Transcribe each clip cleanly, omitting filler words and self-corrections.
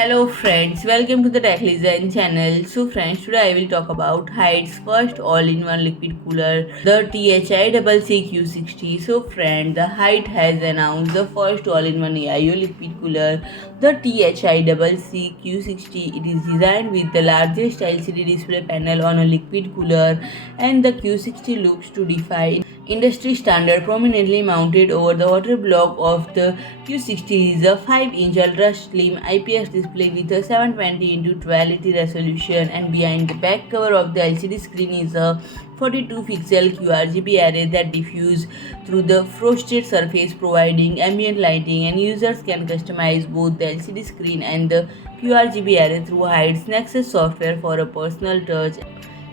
Hello friends, welcome to the Tech Design channel. So friends, today I will talk about HYTE's first all-in-one liquid cooler, the THICC Q60. So friend, the HYTE has announced the first all-in-one AIO liquid cooler, the THICC Q60. It is designed with the largest LCD display panel on a liquid cooler, and the Q60 looks to defy industry standard. Prominently mounted over the water block of the Q60 is a 5-inch ultra slim IPS display with a 720x1280 resolution, and behind the back cover of the LCD screen is a 42-pixel qRGB array that diffuses through the frosted surface, providing ambient lighting, and users can customize both the LCD screen and the qRGB array through HYTE's Nexus software for a personal touch.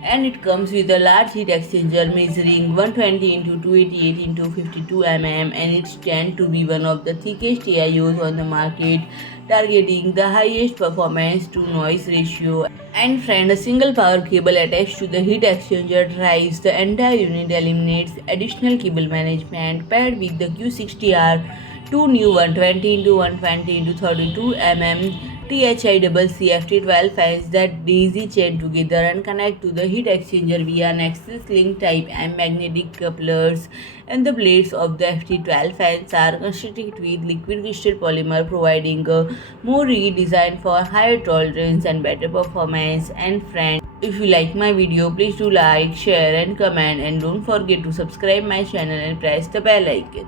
And it comes with a large heat exchanger measuring 120 x 288 x 52 mm, and it's tend to be one of the thickest AIOs on the market, targeting the highest performance to noise ratio. And friend, a single power cable attached to the heat exchanger drives the entire unit, eliminates additional cable management. Paired with the Q60R, two new 120 x 120 x 32 mm THICC FT12 fans that daisy chain together and connect to the heat exchanger via Nexus Link Type-M magnetic couplers, and the blades of the FT12 fans are constructed with liquid crystal polymer, providing a more rigid design for higher tolerance and better performance. And friends, if you like my video, please do like, share and comment, and don't forget to subscribe my channel and press the bell icon.